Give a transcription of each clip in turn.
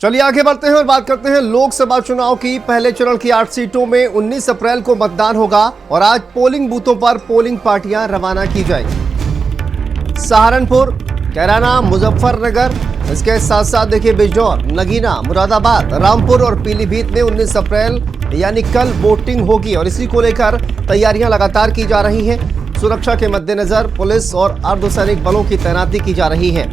चलिए आगे बढ़ते हैं और बात करते हैं लोकसभा चुनाव की। पहले चरण की 8 सीटों में 19 अप्रैल को मतदान होगा और आज पोलिंग बूथों पर पोलिंग पार्टियां रवाना की जाएंगी। सहारनपुर, कैराना, मुजफ्फरनगर, इसके साथ साथ देखिए बिजनौर, नगीना, मुरादाबाद, रामपुर और पीलीभीत में 19 अप्रैल यानी कल वोटिंग होगी और इसी को लेकर तैयारियां लगातार की जा रही हैं। सुरक्षा के मद्देनजर पुलिस और अर्धसैनिक बलों की तैनाती की जा रही है।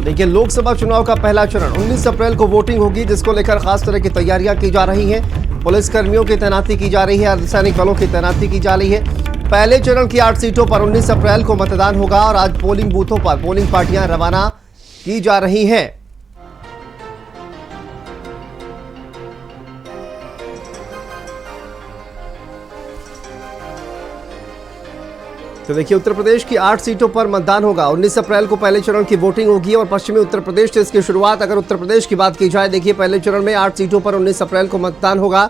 देखिए लोकसभा चुनाव का पहला चरण 19 अप्रैल को वोटिंग होगी, जिसको लेकर खास तरह की तैयारियां की जा रही हैं। पुलिस कर्मियों की तैनाती की जा रही है, अर्धसैनिक बलों की तैनाती की जा रही है। पहले चरण की 8 सीटों पर 19 अप्रैल को मतदान होगा और आज पोलिंग बूथों पर पोलिंग पार्टियां रवाना की जा रही हैं। तो देखिए उत्तर प्रदेश की 8 सीटों पर मतदान होगा। 19 अप्रैल को पहले चरण की वोटिंग होगी और पश्चिमी उत्तर प्रदेश से इसकी शुरुआत। अगर उत्तर प्रदेश की बात की जाए, देखिए पहले चरण में 8 सीटों पर 19 अप्रैल को मतदान होगा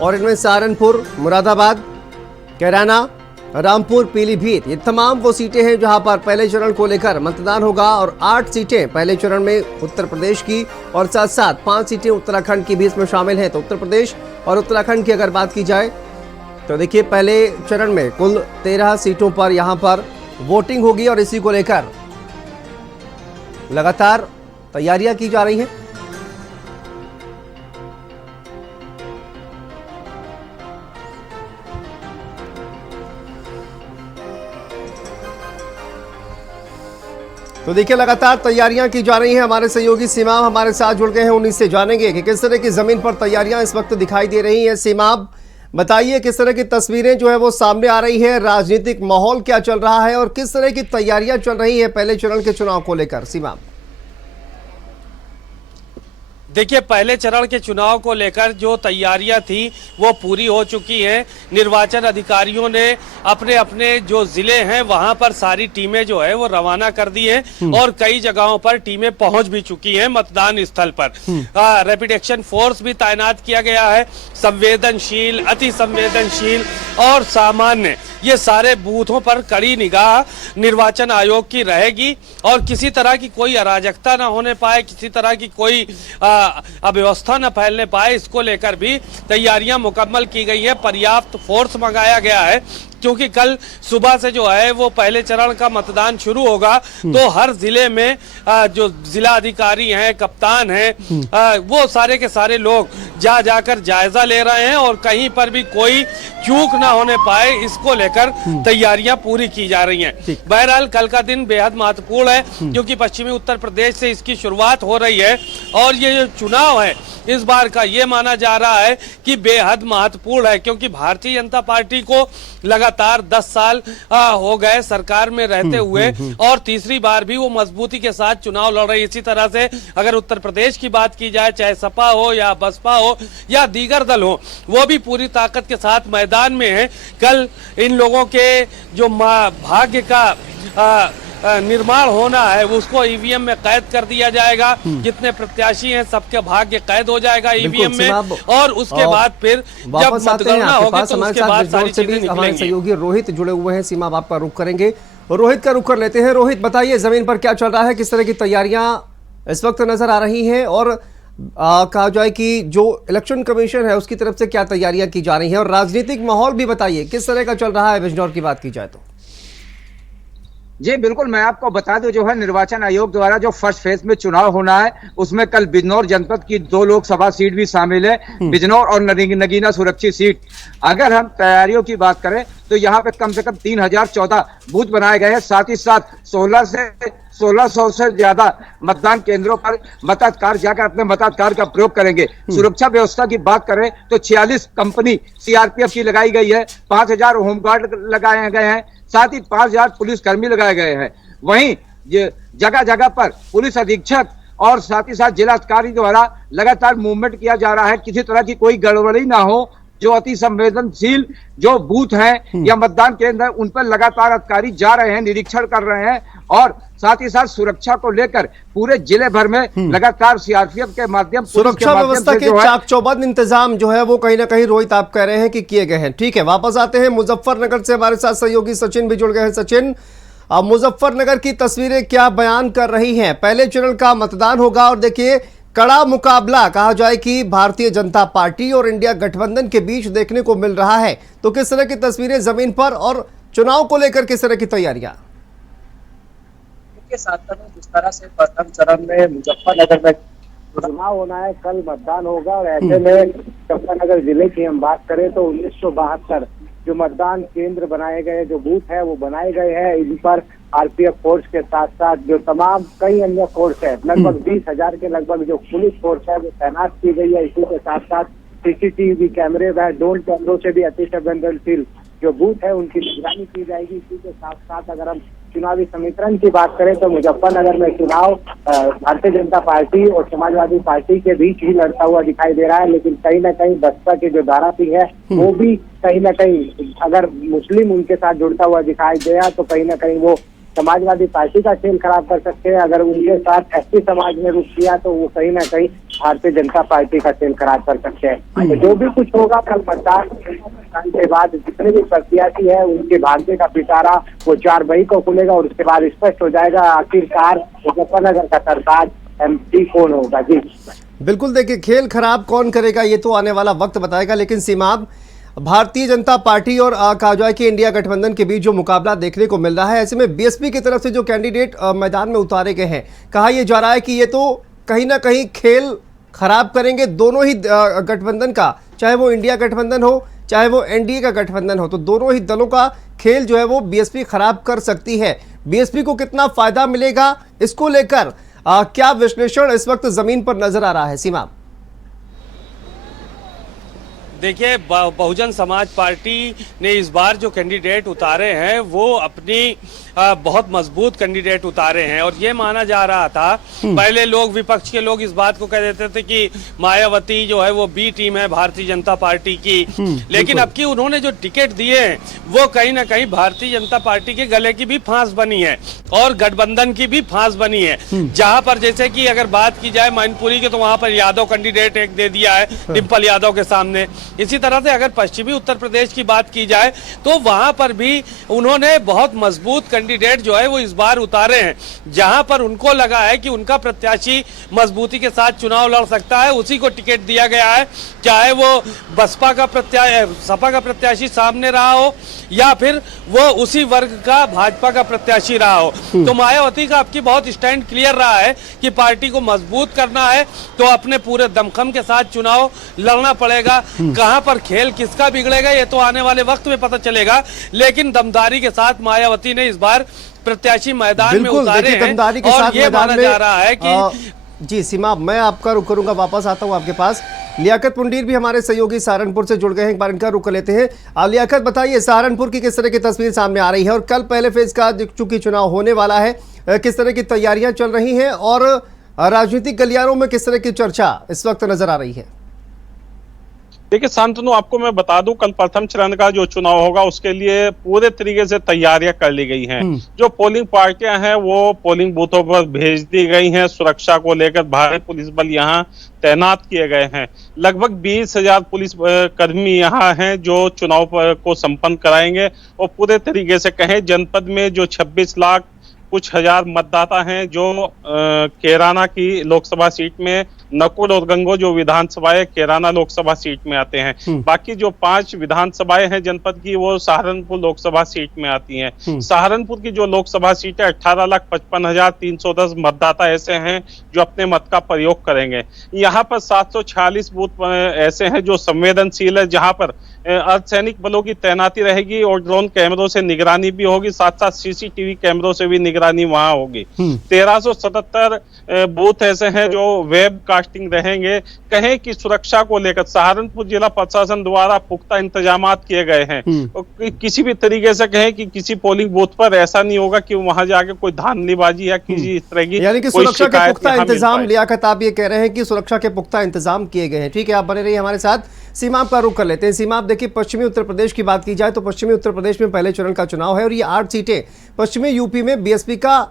और इनमें सहारनपुर, मुरादाबाद, कैराना, रामपुर, पीलीभीत, ये तमाम वो सीटें हैं जहां पर पहले चरण को लेकर मतदान होगा और 8 सीटें पहले चरण में उत्तर प्रदेश की और साथ साथ 5 सीटें उत्तराखंड की भी इसमें शामिल हैं। तो उत्तर प्रदेश और उत्तराखंड की अगर बात की जाए तो देखिए पहले चरण में कुल 13 सीटों पर यहां पर वोटिंग होगी और इसी को लेकर लगातार तैयारियां की जा रही हैं। तो देखिए लगातार तैयारियां की जा रही हैं। हमारे सहयोगी सीमाब हमारे साथ जुड़ गए हैं, उन्हीं से जानेंगे कि किस तरह की जमीन पर तैयारियां इस वक्त दिखाई दे रही हैं। सीमाब बताइए, किस तरह की तस्वीरें जो है वो सामने आ रही है, राजनीतिक माहौल क्या चल रहा है और किस तरह की तैयारियां चल रही है पहले चरण के चुनाव को लेकर? सीमा देखिए पहले चरण के चुनाव को लेकर जो तैयारियां थी वो पूरी हो चुकी हैं। निर्वाचन अधिकारियों ने अपने अपने जो जिले हैं वहां पर सारी टीमें जो है वो रवाना कर दी हैं और कई जगहों पर टीमें पहुंच भी चुकी हैं मतदान स्थल पर। रैपिड एक्शन फोर्स भी तैनात किया गया है। संवेदनशील, अति संवेदनशील और सामान्य ये सारे बूथों पर कड़ी निगाह निर्वाचन आयोग की रहेगी और किसी तरह की कोई अराजकता न होने पाए, किसी तरह की कोई अव्यवस्था न फैलने पाए, इसको लेकर भी तैयारियां मुकम्मल की गई है। पर्याप्त फोर्स मंगाया गया है क्योंकि कल सुबह से जो है वो पहले चरण का मतदान शुरू होगा तो हर जिले में जो जिला अधिकारी हैं, कप्तान हैं, वो सारे के सारे लोग जाकर जायजा ले रहे हैं और कहीं पर भी कोई चूक ना होने पाए, इसको लेकर तैयारियां पूरी की जा रही हैं। बहरहाल कल का दिन बेहद महत्वपूर्ण है क्योंकि पश्चिमी उत्तर प्रदेश से इसकी शुरुआत हो रही है और ये जो चुनाव है इस बार का ये माना जा रहा है कि बेहद महत्वपूर्ण है क्योंकि भारतीय जनता पार्टी को लगातार 10 साल हो गए सरकार में रहते हुए और तीसरी बार भी वो मजबूती के साथ चुनाव लड़ रही है। इसी तरह से अगर उत्तर प्रदेश की बात की जाए, चाहे सपा हो या बसपा हो या दीगर दल हो, वो भी पूरी ताकत के साथ मैदान में है। कल इन लोगों के जो भाग्य का निर्माण होना है उसको ईवीएम में कैद कर दिया जाएगा। जितने प्रत्याशी हैं सबके भाग्य कैद हो जाएगा ईवीएम में और उसके बाद फिर जब मतगणना होगी तो उसके बाद सारी चीजें निकलेंगी। हमारे सहयोगी रोहित जुड़े हुए हैं, सीमा आपका रुख करेंगे। रोहित का रुख कर लेते हैं। रोहित बताइए, जमीन पर क्या चल रहा है, किस तरह की तैयारियां इस वक्त नजर आ रही हैं और कहा जाए कि जो इलेक्शन कमीशन है उसकी तरफ से क्या तैयारियां की जा रही हैं और राजनीतिक माहौल भी बताइए किस तरह का चल रहा है बिजनौर की बात की जाए तो? जी बिल्कुल, मैं आपको बता दूं जो है निर्वाचन आयोग द्वारा जो फर्स्ट फेज में चुनाव होना है उसमें कल बिजनौर जनपद की 2 लोकसभा सीट भी शामिल है, बिजनौर और नगीना सुरक्षित सीट। अगर हम तैयारियों की बात करें तो यहाँ पे कम से कम 3014 बूथ बनाए गए हैं। साथ ही साथ 1600 से ज्यादा मतदान केंद्रों पर मताधिकार जाकर अपने मताधिकार का प्रयोग करेंगे। सुरक्षा व्यवस्था की बात करें तो 46 कंपनी सीआरपीएफ की लगाई गई है, 5000 होमगार्ड लगाए गए हैं, साथ ही 5000 पुलिस कर्मी लगाए गए हैं। वहीं जगह जगह पर पुलिस अधीक्षक और साथ ही साथ जिलाधिकारी द्वारा लगातार मूवमेंट किया जा रहा है, किसी तरह की कोई गड़बड़ी ना हो। जो अति संवेदनशील जो बूथ हैं या मतदान केंद्र है उन पर लगातार अधिकारी जा रहे हैं, निरीक्षण कर रहे हैं और साथ ही साथ सुरक्षा को लेकर पूरे जिले भर में लगातार सीआरपीएफ के माध्यम सुरक्षा व्यवस्था के चाक चौबंद इंतजाम जो है वो कहीं ना कहीं रोहित आप कह रहे हैं कि किए गए हैं। ठीक है, वापस आते हैं मुजफ्फरनगर से हमारे साथ सहयोगी सचिन भी जुड़ गए हैं। सचिन, मुजफ्फरनगर की तस्वीरें क्या बयान कर रही हैं। पहले चरण का मतदान होगा और देखिए कड़ा मुकाबला कहा जाए कि भारतीय जनता पार्टी और इंडिया गठबंधन के बीच देखने को मिल रहा है। तो किस तरह की तस्वीरें जमीन पर और चुनाव को लेकर किस तरह की तैयारियां? के साथ जिस तरह से प्रथम चरण में मुजफ्फरनगर में चुनाव होना है, कल मतदान होगा और ऐसे में मुजफ्फरनगर जिले की हम बात करें तो 1972 जो मतदान केंद्र बनाए गए, जो बूथ है वो बनाए गए हैं, इन पर आरपीएफ फोर्स के साथ साथ जो तमाम कई अन्य फोर्स है, लगभग 20,000 के लगभग जो पुलिस फोर्स है वो तैनात की गई है। इसी के साथ साथ सीसीटीवी कैमरे व ड्रोन कैमरों से भी अति संवेदनशील जो बूथ है उनकी निगरानी की जाएगी। इसी के साथ साथ अगर हम चुनावी समीकरण की बात करें तो मुजफ्फरनगर में चुनाव भारतीय जनता पार्टी और समाजवादी पार्टी के बीच ही लड़ता हुआ दिखाई दे रहा है, लेकिन कहीं ना कहीं बसपा की जो धारावी है वो भी कहीं ना कहीं अगर मुस्लिम उनके साथ जुड़ता हुआ दिखाई दिया तो कहीं ना कहीं वो समाजवादी पार्टी का खेल खराब कर सकते हैं। अगर उनके साथ एसटी समाज ने रुख किया तो वो कहीं ना कहीं भारतीय जनता पार्टी का खेल खराब कर सकते हैं। तो जो भी कुछ होगा कल मतदान के बाद जितने भी प्रत्याशी है उनके भाग्य का पिटारा वो 4 मई को खुलेगा और उसके बाद स्पष्ट हो जाएगा आखिरकार मुजफ्फरनगर का सरताज एमपी कौन होगा। जी बिल्कुल, देखिए खेल खराब कौन करेगा ये तो आने वाला वक्त बताएगा, लेकिन सीमाब भारतीय जनता पार्टी और कहा जाए कि इंडिया गठबंधन के बीच जो मुकाबला देखने को मिल रहा है, ऐसे में बीएसपी की तरफ से जो कैंडिडेट मैदान में उतारे गए हैं, कहा यह जा रहा है कि ये तो कहीं ना कहीं खेल खराब करेंगे दोनों ही गठबंधन का, चाहे वो इंडिया गठबंधन हो चाहे वो एनडीए का गठबंधन हो, तो दोनों ही दलों का खेल जो है वो बीएसपी खराब कर सकती है। बीएसपी को कितना फायदा मिलेगा इसको लेकर क्या विश्लेषण इस वक्त जमीन पर नजर आ रहा है? सीमा देखिए, बहुजन समाज पार्टी ने इस बार जो कैंडिडेट उतारे हैं वो अपनी बहुत मजबूत कैंडिडेट उतारे हैं और ये माना जा रहा था, पहले लोग विपक्ष के लोग इस बात को कह देते थे कि मायावती जो है वो बी टीम है भारतीय जनता पार्टी की, लेकिन अब की उन्होंने जो टिकट दिए हैं वो कहीं ना कहीं भारतीय जनता पार्टी के गले की भी फांस बनी है और गठबंधन की भी फांस बनी है। जहां पर जैसे कि अगर बात की जाए मैनपुरी की तो वहां पर यादव कैंडिडेट एक दे दिया है डिम्पल यादव के सामने। इसी तरह से अगर पश्चिमी उत्तर प्रदेश की बात की जाए तो वहां पर भी उन्होंने बहुत मजबूत कैंडिडेट जो है वो इस बार उतारे हैं, जहां पर उनको लगा है कि उनका प्रत्याशी मजबूती के साथ चुनाव लड़ सकता है, उसी को टिकट दिया गया है, चाहे वो बसपा का सपा का प्रत्याशी सामने रहा हो या फिर वो उसी वर्ग का भाजपा का प्रत्याशी रहा हो। तो मायावती का आपकी बहुत स्टैंड क्लियर रहा है कि पार्टी को मजबूत करना है तो अपने पूरे दमखम के साथ चुनाव लड़ना पड़ेगा। कहां पर खेल किसका बिगड़ेगा ये तो आने वाले वक्त में पता चलेगा, लेकिन दमदारी के साथ मायावती ने इस बार प्रत्याशी मैदान में उतारे हैं और ये माना जा रहा है कि जी सीमा, मैं आपका रुख करूंगा, वापस आता हूं आपके पास। लियाकत पुंडीर भी हमारे सहयोगी सहारनपुर से जुड़ गए हैं, एक बार इनका रुख लेते हैं। लियाकत, बताइए सहारनपुर की किस तरह की तस्वीर सामने आ रही है और कल पहले फेज का चूंकि चुनाव होने वाला है, किस तरह की तैयारियां चल रही हैं और राजनीतिक गलियारों में किस तरह की चर्चा इस वक्त नजर आ रही है? देखिए शांतनु, आपको मैं बता दूं कल प्रथम चरण का जो चुनाव होगा उसके लिए पूरे तरीके से तैयारियां कर ली गई हैं। जो पोलिंग पार्टियां हैं वो पोलिंग बूथों पर भेज दी गई हैं। सुरक्षा को लेकर भारी पुलिस बल यहां तैनात किए गए हैं। लगभग 20,000 पुलिस कर्मी यहाँ हैं जो चुनाव को संपन्न कराएंगे और पूरे तरीके से कहें जनपद में जो 26 लाख कुछ हजार मतदाता हैं जो कैराना की लोकसभा सीट में, नकुल और गंगो जो विधानसभाएं कैराना लोकसभा सीट में आते हैं, बाकी जो 5 विधानसभाएं हैं जनपद की वो सहारनपुर लोकसभा सीट में आती हैं। सहारनपुर की जो लोकसभा सीट है 18,55,310 मतदाता ऐसे हैं जो अपने मत का प्रयोग करेंगे। यहाँ पर 746 बूथ ऐसे हैं जो संवेदनशील है, जहाँ पर अर्धसैनिक बलों की तैनाती रहेगी और ड्रोन कैमरों से निगरानी भी होगी, साथ साथ सीसीटीवी कैमरों से भी निगरानी वहां होगी। 1377 बूथ ऐसे हैं जो वेब कास्टिंग रहेंगे। कहें कि सुरक्षा को लेकर सहारनपुर जिला प्रशासन द्वारा पुख्ता इंतजाम किए गए हैं। किसी भी तरीके से कहें कि किसी पोलिंग बूथ पर ऐसा नहीं होगा कि वहां जाके कोई धांधलीबाजी या किसी इस तरह की, यानी कि सुरक्षा के पुख्ता इंतजाम। लियाकत, आप ये कह रहे हैं कि सुरक्षा के पुख्ता इंतजाम किए गए हैं। ठीक है, आप बने रहिए हमारे साथ। सीमा, आपका रुख कर लेते हैं। सीमा, आप देखिए पश्चिमी उत्तर प्रदेश की बात की जाए तो पश्चिमी उत्तर प्रदेश में पहले चरण का चुनाव है और ये 8 सीटें पश्चिमी यूपी में बीएसपी का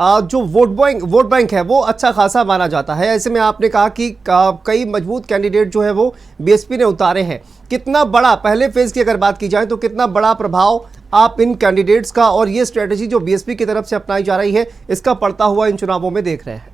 जो वोट बैंक है वो अच्छा खासा माना जाता है। ऐसे में आपने कहा कि कई मजबूत कैंडिडेट जो है वो बीएसपी ने उतारे हैं। कितना बड़ा, पहले फेज की अगर बात की जाए तो कितना बड़ा प्रभाव आप इन कैंडिडेट्स का और ये स्ट्रेटेजी जो बीएसपी की तरफ से अपनाई जा रही है इसका पड़ता हुआ इन चुनावों में देख रहे हैं?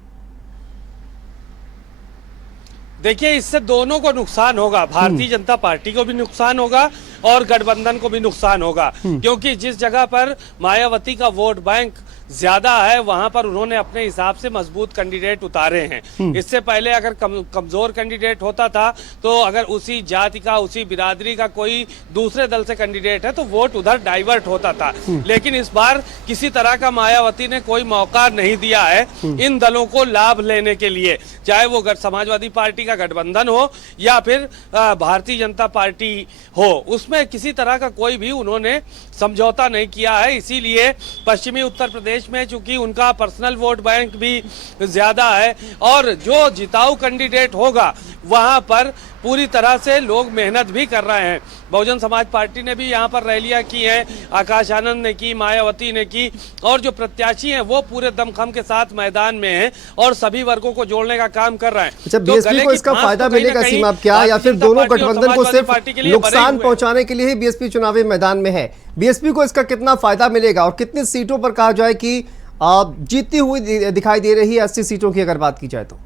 देखिए, इससे दोनों को नुकसान होगा, भारतीय जनता पार्टी को भी नुकसान होगा और गठबंधन को भी नुकसान होगा, क्योंकि जिस जगह पर मायावती का वोट बैंक ज्यादा है वहां पर उन्होंने अपने हिसाब से मजबूत कैंडिडेट उतारे हैं। इससे पहले अगर कमजोर कैंडिडेट होता था तो अगर उसी जाति का, उसी बिरादरी का कोई दूसरे दल से कैंडिडेट है तो वोट उधर डाइवर्ट होता था। लेकिन इस बार किसी तरह का मायावती ने कोई मौका नहीं दिया है इन दलों को लाभ लेने के लिए, चाहे वो समाजवादी पार्टी का गठबंधन हो या फिर भारतीय जनता पार्टी हो, उसमें किसी तरह का कोई भी उन्होंने समझौता नहीं किया है। इसीलिए पश्चिमी उत्तर प्रदेश में चूंकि उनका पर्सनल वोट बैंक भी ज्यादा है और जो जिताऊ कैंडिडेट होगा वहां पर पूरी तरह से लोग मेहनत भी कर रहे हैं। बहुजन समाज पार्टी ने भी यहाँ पर रैलियां की हैं, आकाश आनंद ने की, मायावती ने की, और जो प्रत्याशी हैं वो पूरे दमखम के साथ मैदान में हैं और सभी वर्गों को जोड़ने का काम कर रहे हैं। अच्छा, बीएसपी को इसका फायदा मिलेगा सीमा क्या, या फिर दोनों गठबंधन को सिर्फ नुकसान पहुंचाने के लिए ही बीएसपी चुनावी मैदान में है? बीएसपी को इसका कितना फायदा मिलेगा और कितनी सीटों पर कहा जाए कि जीतती हुई दिखाई दे रही है 80 सीटों की अगर बात की जाए तो?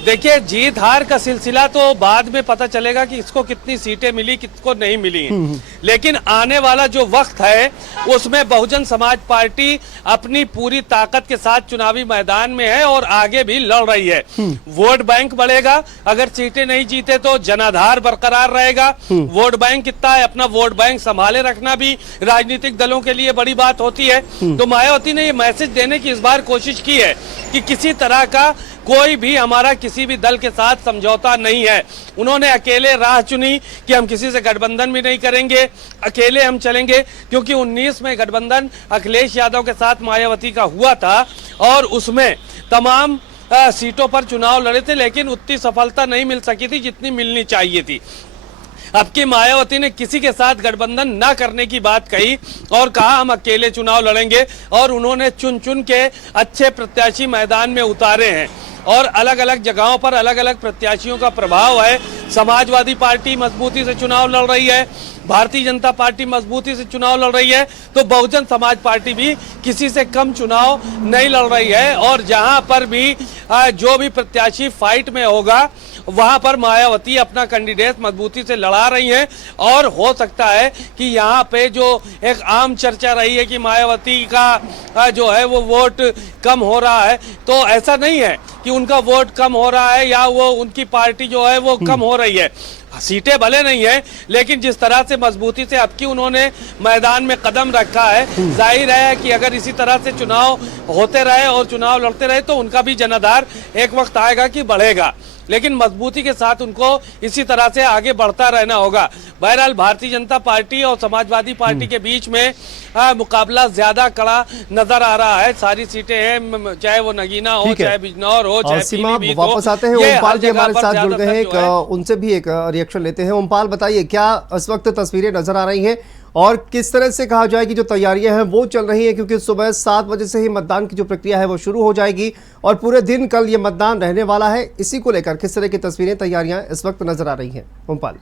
देखिए, जीत हार का सिलसिला तो बाद में पता चलेगा कि इसको कितनी सीटें मिली, किसको नहीं मिली हैं। लेकिन आने वाला जो वक्त है उसमें बहुजन समाज पार्टी अपनी पूरी ताकत के साथ चुनावी मैदान में है और आगे भी लड़ रही है। वोट बैंक बढ़ेगा, अगर सीटें नहीं जीते तो जनाधार बरकरार रहेगा। वोट बैंक कितना है, अपना वोट बैंक संभाले रखना भी राजनीतिक दलों के लिए बड़ी बात होती है। तो मायावती ने ये मैसेज देने की इस बार कोशिश की है कि किसी तरह का कोई भी हमारा किसी भी दल के साथ समझौता नहीं है। उन्होंने अकेले राह चुनी कि हम किसी से गठबंधन भी नहीं करेंगे, अकेले हम चलेंगे, क्योंकि 19 में गठबंधन अखिलेश यादव के साथ मायावती का हुआ था और उसमें तमाम सीटों पर चुनाव लड़े थे, लेकिन उतनी सफलता नहीं मिल सकी थी जितनी मिलनी चाहिए थी। अब की मायावती ने किसी के साथ गठबंधन न करने की बात कही और कहा हम अकेले चुनाव लड़ेंगे, और उन्होंने चुन चुन के अच्छे प्रत्याशी मैदान में उतारे हैं और अलग अलग जगहों पर अलग अलग प्रत्याशियों का प्रभाव है। समाजवादी पार्टी मजबूती से चुनाव लड़ रही है, भारतीय जनता पार्टी मजबूती से चुनाव लड़ रही है, तो बहुजन समाज पार्टी भी किसी से कम चुनाव नहीं लड़ रही है। और जहां पर भी जो भी प्रत्याशी फाइट में होगा वहां पर मायावती अपना कैंडिडेट मजबूती से लड़ा रही हैं। और हो सकता है कि यहाँ पे जो एक आम चर्चा रही है कि मायावती का जो है वो वोट कम हो रहा है, तो ऐसा नहीं है कि उनका वोट कम हो रहा है या वो उनकी पार्टी जो है वो कम हो रही है। सीटें भले नहीं है, लेकिन जिस तरह से मजबूती से अब की उन्होंने मैदान में कदम रखा है, जाहिर है कि अगर इसी तरह से चुनाव होते रहे और चुनाव लड़ते रहे तो उनका भी जनाधार एक वक्त आएगा कि बढ़ेगा, लेकिन मजबूती के साथ उनको इसी तरह से आगे बढ़ता रहना होगा। बहरहाल भारतीय जनता पार्टी और समाजवादी पार्टी के बीच में मुकाबला ज्यादा कड़ा नजर आ रहा है। सारी सीटें हैं, चाहे वो नगीना हो, चाहे बिजनौर हो, चाहे पीलीभीत हो। वापस आते हैं, ओमपाल जी हमारे साथ जुड़ गए हैं, उनसे भी एक रिएक्शन लेते हैं। ओमपाल, बताइए क्या इस वक्त तस्वीरें नजर आ रही हैं और किस तरह से कहा जाए कि जो तैयारियां हैं वो चल रही हैं, क्योंकि सुबह 7 बजे से ही मतदान की जो प्रक्रिया है वो शुरू हो जाएगी और पूरे दिन कल ये मतदान रहने वाला है। इसी को लेकर किस तरह की तस्वीरें, तैयारियां इस वक्त नजर आ रही हैं? ओमपाल,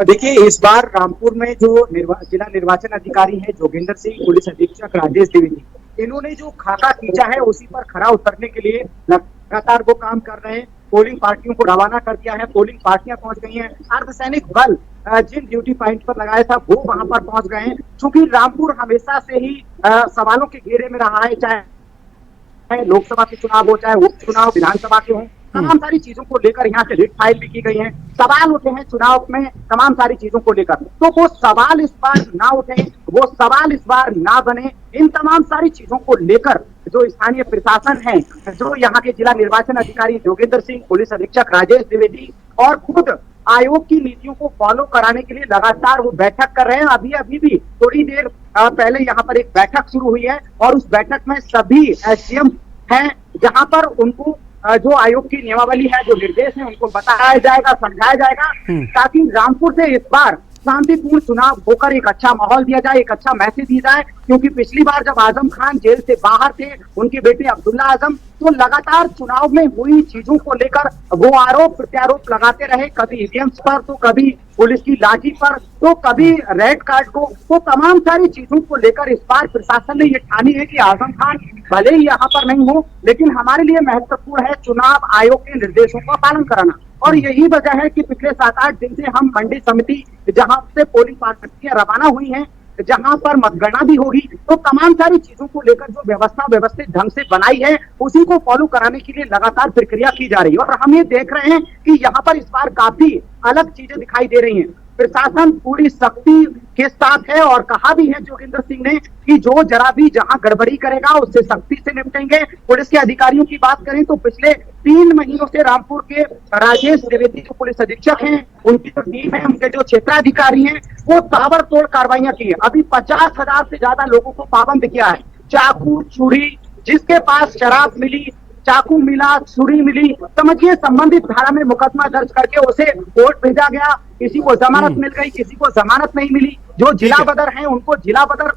देखिए, इस बार रामपुर में जो जिला निर्वाचन अधिकारी है जोगिंदर सिंह, पुलिस अधीक्षक राजेश द्विवेदी, इन्होंने जो खाका खींचा है उसी पर खरा उतरने के लिए लगातार वो काम कर रहे हैं। पोलिंग पार्टियों को रवाना कर दिया है, पोलिंग पार्टियां पहुंच गई हैं, अर्धसैनिक बल जिन ड्यूटी पॉइंट पर लगाया था वो वहां पर पहुंच गए हैं। चूंकि रामपुर हमेशा से ही सवालों के घेरे में रहा है, चाहे लोकसभा के चुनाव हो, चाहे उपचुनाव विधानसभा के हों, तमाम सारी चीजों को लेकर यहाँ से रिट फाइल भी की गई है। सवाल उठे हैं चुनाव में तमाम सारी चीजों को लेकर, तो वो सवाल इस बार ना उठे, वो सवाल इस बार ना बने, इन तमाम सारी चीजों को लेकर जो स्थानीय प्रशासन है, जो यहाँ के जिला निर्वाचन अधिकारी जोगिंदर सिंह, पुलिस अधीक्षक राजेश द्विवेदी और खुद आयोग की नीतियों को फॉलो कराने के लिए लगातार वो बैठक कर रहे हैं। अभी भी थोड़ी देर पहले यहाँ पर एक बैठक शुरू हुई है और उस बैठक में सभी एसडीएम हैं, जहां पर उनको जो आयोग की नियमावली है, जो निर्देश है, उनको बताया जाएगा, समझाया जाएगा, ताकि रामपुर से इस बार शांतिपूर्ण चुनाव होकर एक अच्छा माहौल दिया जाए, एक अच्छा मैसेज दिया जाए। क्योंकि पिछली बार जब आजम खान जेल से बाहर थे, उनके बेटे अब्दुल्ला आजम, तो लगातार चुनाव में हुई चीजों को लेकर वो आरोप प्रत्यारोप लगाते रहे, कभी ईवीएम पर तो कभी पुलिस की लाठी पर, तो कभी रेड कार्ड को, तो तमाम सारी चीजों को लेकर इस बार प्रशासन ने ये ठानी है कि आजम खान भले ही यहाँ पर नहीं हो, लेकिन हमारे लिए महत्वपूर्ण है चुनाव आयोग के निर्देशों का पालन कराना। और यही वजह है कि पिछले 7-8 दिन से हम मंडी समिति जहां से पोलिंग पार्टियां रवाना हुई हैं, जहां पर मतगणना भी होगी, तो तमाम सारी चीजों को लेकर जो व्यवस्था व्यवस्थित ढंग से बनाई है उसी को फॉलो कराने के लिए लगातार प्रक्रिया की जा रही है। और हम ये देख रहे हैं कि यहाँ पर इस बार काफी अलग चीजें दिखाई दे रही हैं। प्रशासन पूरी सख्ती के साथ है और कहा भी है जोगिंदर सिंह ने कि जो जरा भी जहां गड़बड़ी करेगा उससे सख्ती से निपटेंगे। पुलिस के अधिकारियों की बात करें तो पिछले 3 महीनों से रामपुर के राजेश द्विवेदी जो पुलिस अधीक्षक हैं, उनकी जो टीम है, उनके जो क्षेत्राधिकारी हैं, वो ताबड़तोड़ कार्रवाइयां की है। अभी 50,000 से ज्यादा लोगों को पाबंद किया है। चाकू, छुरी, जिसके पास शराब मिली, चाकू मिला, छुरी मिली, समझिए संबंधित धारा में मुकदमा दर्ज करके उसे कोर्ट भेजा गया। किसी को जमानत मिल गई, किसी को जमानत नहीं मिली। जो जिला बदर हैं उनको जिला बदर।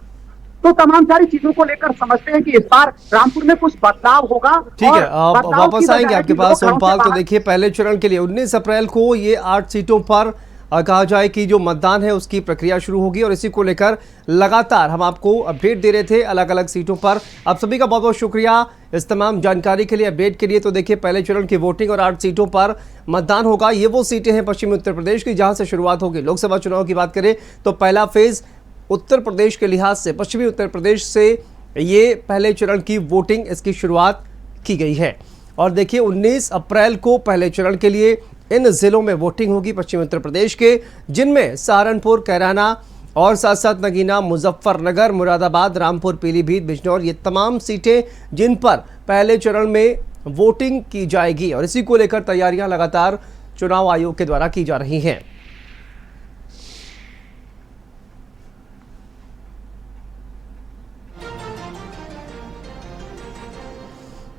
तो तमाम सारी चीजों को लेकर समझते हैं कि इस बार रामपुर में कुछ बदलाव होगा। ठीक है, वापस आएंगे आपके पास सोमपाल। तो देखिए पहले चरण के लिए 19 अप्रैल को ये 8 सीटों पर कहा जाए कि जो मतदान है उसकी प्रक्रिया शुरू होगी और इसी को लेकर लगातार हम आपको अपडेट दे रहे थे अलग अलग सीटों पर। आप सभी का बहुत बहुत शुक्रिया इस तमाम जानकारी के लिए, अपडेट के लिए। तो देखिए पहले चरण की वोटिंग और 8 सीटों पर मतदान होगा। ये वो सीटें हैं पश्चिमी उत्तर प्रदेश की जहां से शुरुआत होगी। लोकसभा चुनाव की बात करें तो पहला फेज उत्तर प्रदेश के लिहाज से पश्चिमी उत्तर प्रदेश से ये पहले चरण की वोटिंग इसकी शुरुआत की गई है। और देखिए 19 अप्रैल को पहले चरण के लिए इन जिलों में वोटिंग होगी पश्चिमी उत्तर प्रदेश के, जिनमें सहारनपुर, कैराना और साथ साथ नगीना, मुजफ्फरनगर, मुरादाबाद, रामपुर, पीलीभीत, बिजनौर, ये तमाम सीटें जिन पर पहले चरण में वोटिंग की जाएगी। और इसी को लेकर तैयारियां लगातार चुनाव आयोग के द्वारा की जा रही हैं।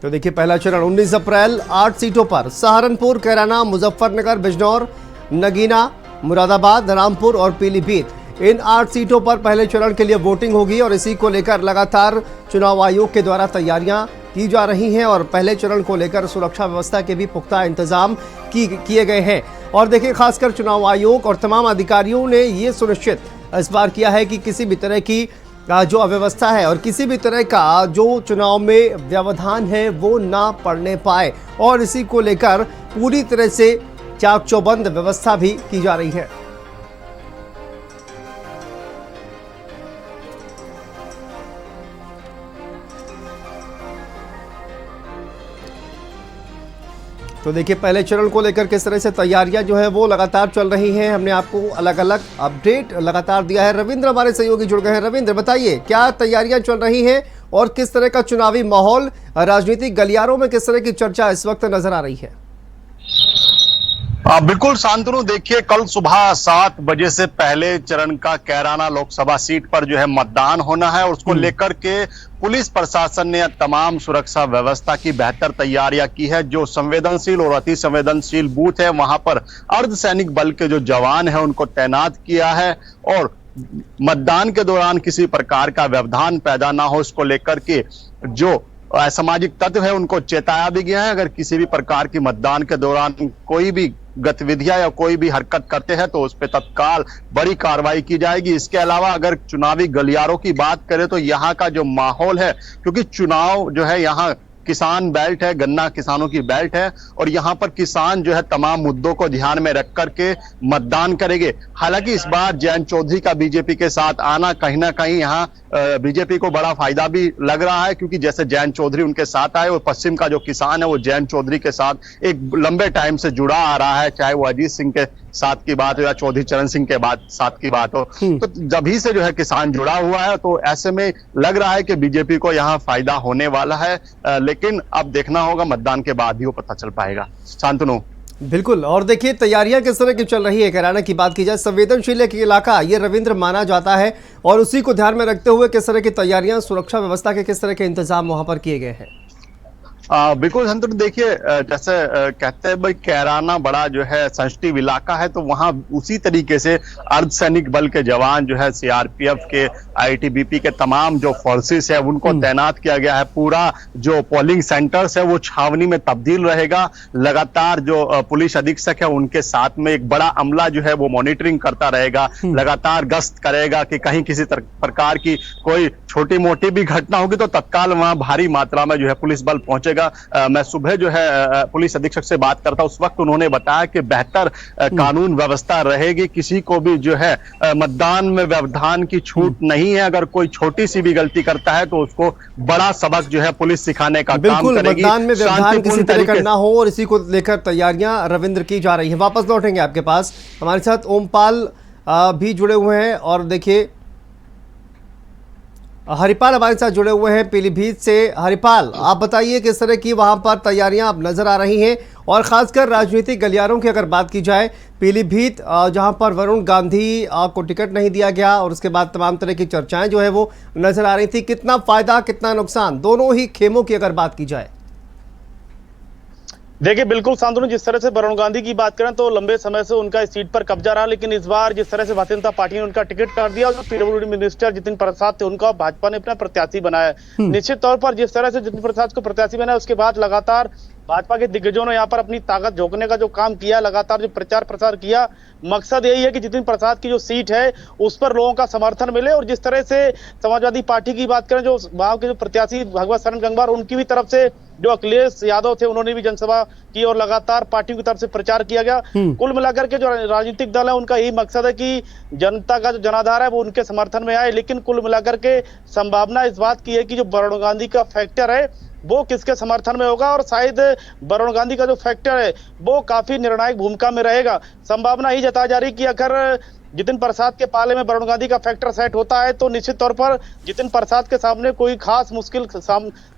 तो देखिए पहला चरण 19 अप्रैल 8 सीटों पर सहारनपुर, कैराना, मुजफ्फरनगर, बिजनौर, नगीना, मुरादाबाद, रामपुर और पीलीभीत, इन 8 सीटों पर पहले चरण के लिए वोटिंग होगी। और इसी को लेकर लगातार चुनाव आयोग के द्वारा तैयारियां की जा रही हैं और पहले चरण को लेकर सुरक्षा व्यवस्था के भी पुख्ता इंतजाम किए गए हैं। और देखिए खासकर चुनाव आयोग और तमाम अधिकारियों ने ये सुनिश्चित इस बार किया है कि किसी भी तरह की जो अव्यवस्था है और किसी भी तरह का जो चुनाव में व्यवधान है वो ना पड़ने पाए। और इसी को लेकर पूरी तरह से चाक चौबंद व्यवस्था भी की जा रही है। तो देखिए पहले चरण को लेकर किस तरह से तैयारियां जो है वो लगातार चल रही हैं। हमने आपको अलग अलग अपडेट लगातार दिया है। रविंद्र हमारे सहयोगी जुड़ गए हैं। रविंद्र बताइए क्या तैयारियां चल रही हैं और किस तरह का चुनावी माहौल, राजनीतिक गलियारों में किस तरह की चर्चा इस वक्त नजर आ रही है? बिल्कुल शांतनु, देखिए कल सुबह 7 बजे से पहले चरण का कैराना लोकसभा सीट पर जो है मतदान होना है और उसको लेकर के पुलिस प्रशासन ने तमाम सुरक्षा व्यवस्था की बेहतर तैयारियां की है। जो संवेदनशील और अति संवेदनशील बूथ है वहां पर अर्धसैनिक बल के जो जवान है उनको तैनात किया है और मतदान के दौरान किसी प्रकार का व्यवधान पैदा ना हो इसको लेकर के जो असामाजिक तत्व है उनको चेताया भी गया है। अगर किसी भी प्रकार की मतदान के दौरान कोई भी गतिविधियां या कोई भी हरकत करते हैं तो उस पर तत्काल बड़ी कार्रवाई की जाएगी। इसके अलावा अगर चुनावी गलियारों की बात करें तो यहाँ का जो माहौल है, क्योंकि चुनाव जो है यहाँ किसान बेल्ट है, गन्ना किसानों की बेल्ट है और यहाँ पर किसान जो है तमाम मुद्दों को ध्यान में रख करके मतदान करेंगे। हालांकि इस बार जयंत चौधरी का बीजेपी के साथ आना कहीं ना कहीं यहाँ बीजेपी को बड़ा फायदा भी लग रहा है, क्योंकि जैसे जयंत चौधरी उनके साथ आए और पश्चिम का जो किसान है वो जयंत चौधरी के साथ एक लंबे टाइम से जुड़ा आ रहा है, चाहे वो अजीत सिंह के साथ की बात हो या चौधरी चरण सिंह के साथ की बात हो। तो जभी से जो है किसान जुड़ा हुआ है तो ऐसे में लग रहा है कि बीजेपी को यहाँ फायदा होने वाला है, लेकिन अब देखना होगा मतदान के बाद ही वो पता चल पाएगा। शांतनु बिल्कुल। और देखिए तैयारियां किस तरह की चल रही है। कैराना की बात की जाए, संवेदनशील इलाका ये रविंद्र माना जाता है और उसी को ध्यान में रखते हुए किस तरह की तैयारियां, सुरक्षा व्यवस्था के किस तरह के इंतजाम वहां पर किए गए हैं? बिल्कुल संतोष, देखिए जैसे कहते हैं भाई कैराना बड़ा जो है सेंसिटिव इलाका है, तो वहां उसी तरीके से अर्धसैनिक बल के जवान जो है सीआरपीएफ के, आईटीबीपी के तमाम जो फोर्सेस है उनको तैनात किया गया है। पूरा जो पोलिंग सेंटर्स है वो छावनी में तब्दील रहेगा। लगातार जो पुलिस अधीक्षक है उनके साथ में एक बड़ा अमला जो है वो मॉनिटरिंग करता रहेगा, लगातार गश्त करेगा कि कहीं किसी प्रकार की कोई छोटी मोटी भी घटना होगी तो तत्काल वहां भारी मात्रा में जो है पुलिस बल पहुंचेगा। मैं सुबह जो है पुलिस अधीक्षक से बात करता, उस वक्त उन्होंने बताया कि बेहतर कानून व्यवस्था रहेगी, किसी को भी जो है मतदान में व्यवधान की छूट नहीं है। अगर कोई छोटी सी भी गलती करता है तो उसको बड़ा सबक जो है पुलिस सिखाने का काम करेगी। मतदान में व्यवधान किसी तरह का ना हो और इसी को लेकर तैयारियां रविंद्र की जा रही है। वापस लौटेंगे आपके पास, हमारे साथ ओमपाल भी जुड़े हुए हैं और देखिए हरिपाल हमारे साथ जुड़े हुए हैं पीलीभीत से। हरिपाल, आप बताइए किस तरह की वहां पर तैयारियां अब नजर आ रही हैं और खासकर राजनीतिक गलियारों की अगर बात की जाए, पीलीभीत जहां पर वरुण गांधी को टिकट नहीं दिया गया और उसके बाद तमाम तरह की चर्चाएं जो है वो नजर आ रही थी, कितना फायदा कितना नुकसान दोनों ही खेमों की अगर बात की जाए? देखिए बिल्कुल शांतनु, जिस तरह से वरुण गांधी की बात करें तो लंबे समय से उनका इस सीट पर कब्जा रहा, लेकिन इस बार जिस तरह से भारतीय जनता पार्टी ने उनका टिकट काट दिया और जो पीडब्ल्यूडी मिनिस्टर जितिन प्रसाद थे उनका भाजपा ने अपना प्रत्याशी बनाया। निश्चित तौर पर जिस तरह से जितिन प्रसाद को प्रत्याशी बनाया उसके बाद लगातार भाजपा के दिग्गजों ने यहाँ पर अपनी ताकत झोंकने का जो काम किया, लगातार जो प्रचार प्रसार किया, मकसद यही है कि जितिन प्रसाद की जो सीट है उस पर लोगों का समर्थन मिले। और जिस तरह से समाजवादी पार्टी की बात करें, जो वहां के जो प्रत्याशी भगवत शरण गंगवार, उनकी भी तरफ से जो अखिलेश यादव थे उन्होंने भी जनसभा की और लगातार पार्टी की तरफ से प्रचार किया गया। कुल मिलाकर के जो राजनीतिक दल है उनका यही मकसद है कि जनता का जो जनाधार है वो उनके समर्थन में आए। लेकिन कुल मिलाकर के संभावना इस बात की है कि जो वरुण गांधी का फैक्टर है वो किसके समर्थन में होगा, और शायद वरुण गांधी का जो फैक्टर है वो काफी निर्णायक भूमिका में रहेगा। संभावना ही जताई जा रही कि अगर जितिन प्रसाद के पाले में वरुण गांधी का फैक्टर सेट होता है तो निश्चित तौर पर जितिन प्रसाद के सामने कोई खास मुश्किल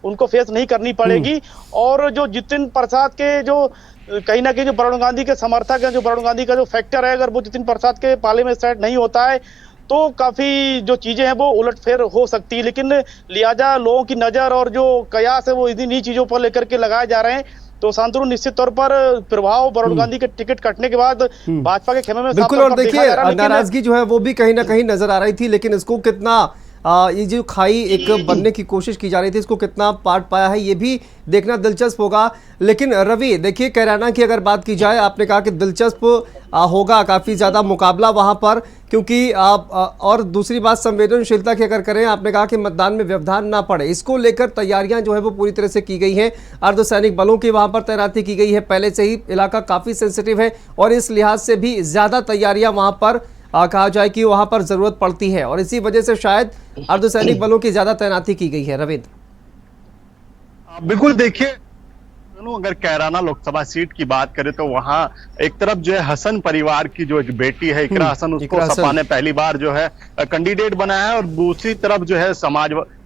उनको फेस नहीं करनी पड़ेगी। और जो जितिन प्रसाद के जो कहीं ना कहीं जो वरुण गांधी के समर्थक हैं, जो वरुण गांधी का जो फैक्टर है, अगर वो जितिन प्रसाद के पाले में सेट नहीं होता है तो काफी जो चीजें हैं वो उलटफेर हो सकती है। लेकिन लिहाजा लोगों की नजर और जो कयास है वो इन्हीं चीजों पर लेकर के लगाए जा रहे हैं। तो शांतनु, निश्चित तौर पर प्रभाव वरुण गांधी के टिकट कटने के बाद भाजपा के खेमे में बिल्कुल। और देखिए नाराजगी जो है वो भी कहीं ना कहीं नजर आ रही थी, लेकिन इसको कितना ये जो खाई एक बनने की कोशिश की जा रही थी इसको कितना पाट पाया है ये भी देखना दिलचस्प होगा। लेकिन रवि, देखिए कैराना की अगर बात की जाए, आपने कहा कि दिलचस्प होगा काफ़ी ज़्यादा मुकाबला वहाँ पर, क्योंकि और दूसरी बात संवेदनशीलता की अगर करें, आपने कहा कि मतदान में व्यवधान ना पड़े, इसको लेकर तैयारियां जो है वो पूरी तरह से की गई हैं। अर्धसैनिक बलों की वहाँ पर तैनाती की गई है, पहले से ही इलाका काफ़ी सेंसिटिव है और इस लिहाज से भी ज़्यादा तैयारियां वहाँ पर कहा जाए कि वहाँ पर ज़रूरत पड़ती है और इसी वजह से शायद अर्धसैनिक बलों की ज़्यादा तैनाती की गई है। रविंद्र, बिल्कुल, देखिए अगर कैराना लोकसभा सीट की बात करें तो वहां एक तरफ जो है हसन परिवार की जो एक बेटी है इकरा हसन, उसको सपा ने पहली बार जो है कैंडिडेट बनाया है और दूसरी तरफ जो है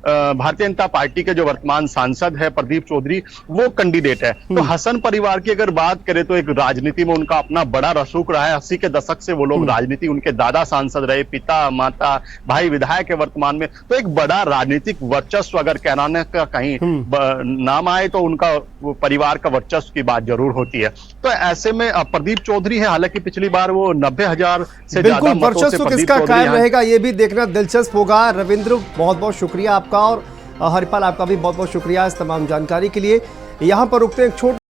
भारतीय जनता पार्टी के जो वर्तमान सांसद है प्रदीप चौधरी वो कैंडिडेट है। तो हसन परिवार की अगर बात करें तो एक राजनीति में उनका अपना बड़ा रसूख रहा है। 80 के दशक से वो लोग राजनीति, उनके दादा सांसद रहे, पिता माता भाई विधायक है वर्तमान में, तो एक बड़ा राजनीतिक वर्चस्व अगर कैराना का कहीं नाम आए तो उनका परिवार का वर्चस्व की बात जरूर होती है। तो ऐसे में प्रदीप चौधरी है, हालांकि पिछली बार वो 90,000 से ज्यादा वर्चस्व किसका कायम रहेगा ये भी देखना दिलचस्प होगा। रविंद्र, बहुत बहुत शुक्रिया आपका और हरिपाल आपका भी बहुत बहुत शुक्रिया इस तमाम जानकारी के लिए। यहाँ पर रुकते हैं, एक छोटे